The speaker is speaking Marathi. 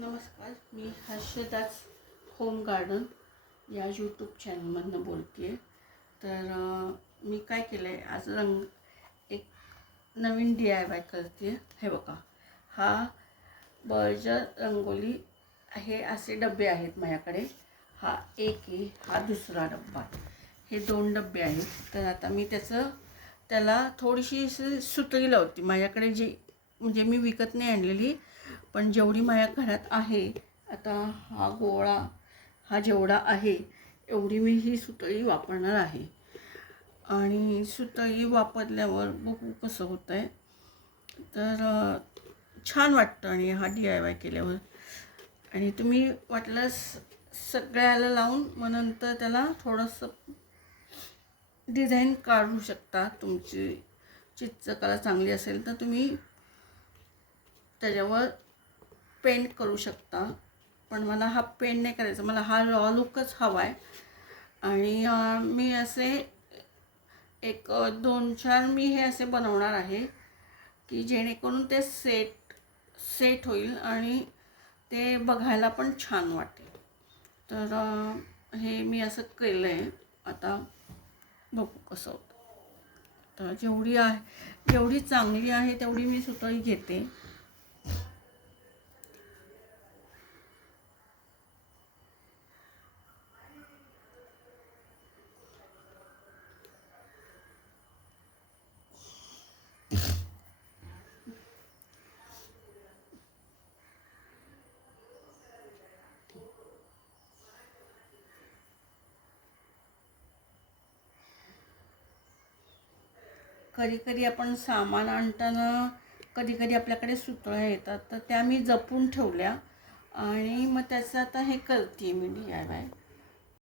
नमस्कार, मी हर्षदास होम गार्डन या यूट्यूब चॅनलमधनं बोलते आहे. तर मी काय केलं आहे, आज एक नवीन DIY करते आहे. हे बघा, हा बर्जर रंगोली हे असे डबे आहेत माझ्याकडे. हा एक आहे, हा दुसरा डब्बा. हे 2 डबे आहेत. तर आता मी त्याला थोडीशी सुतळी लावते. माझ्याकडे जी म्हणजे मी विकत नाही आणलेली, पण जेवढी माझ्या घरात आहे, आता हा गोळा हा जेवढा आहे एवढी मी ही सुतळी वापरणार आहे. आणि सुतळी वापरल्यावर बघू कसं होतं आहे. तर छान वाटतं आणि हा DIY केल्यावर. आणि तुम्ही वाटल्यास सगळ्याला लावून मग नंतर त्याला थोडंसं डिझाईन काढू शकता. तुमची चित्रकला चांगली असेल तर तुम्ही त्याच्यावर पेंट करू शकता. पण मला हा पेंट नाही करायचा, मला हा रॉ लुकच हवा आहे. आणि मी असे एक 2-4 मी हे असे बनवणार आहे की जेणेकरून ते सेट होईल आणि ते बघायला पण छान वाटेल. तर हे मी असं केलं आहे. आता बघू कसं होतं. तर जेवढी चांगली आहे तेवढी मी सुतळी घेते. कधी आपण सामान आणताना कधी आपल्याकडे सुतळ्या येतात, तर त्या मी जपून ठेवल्या आणि मग त्याचं आता हे करते मी DIY.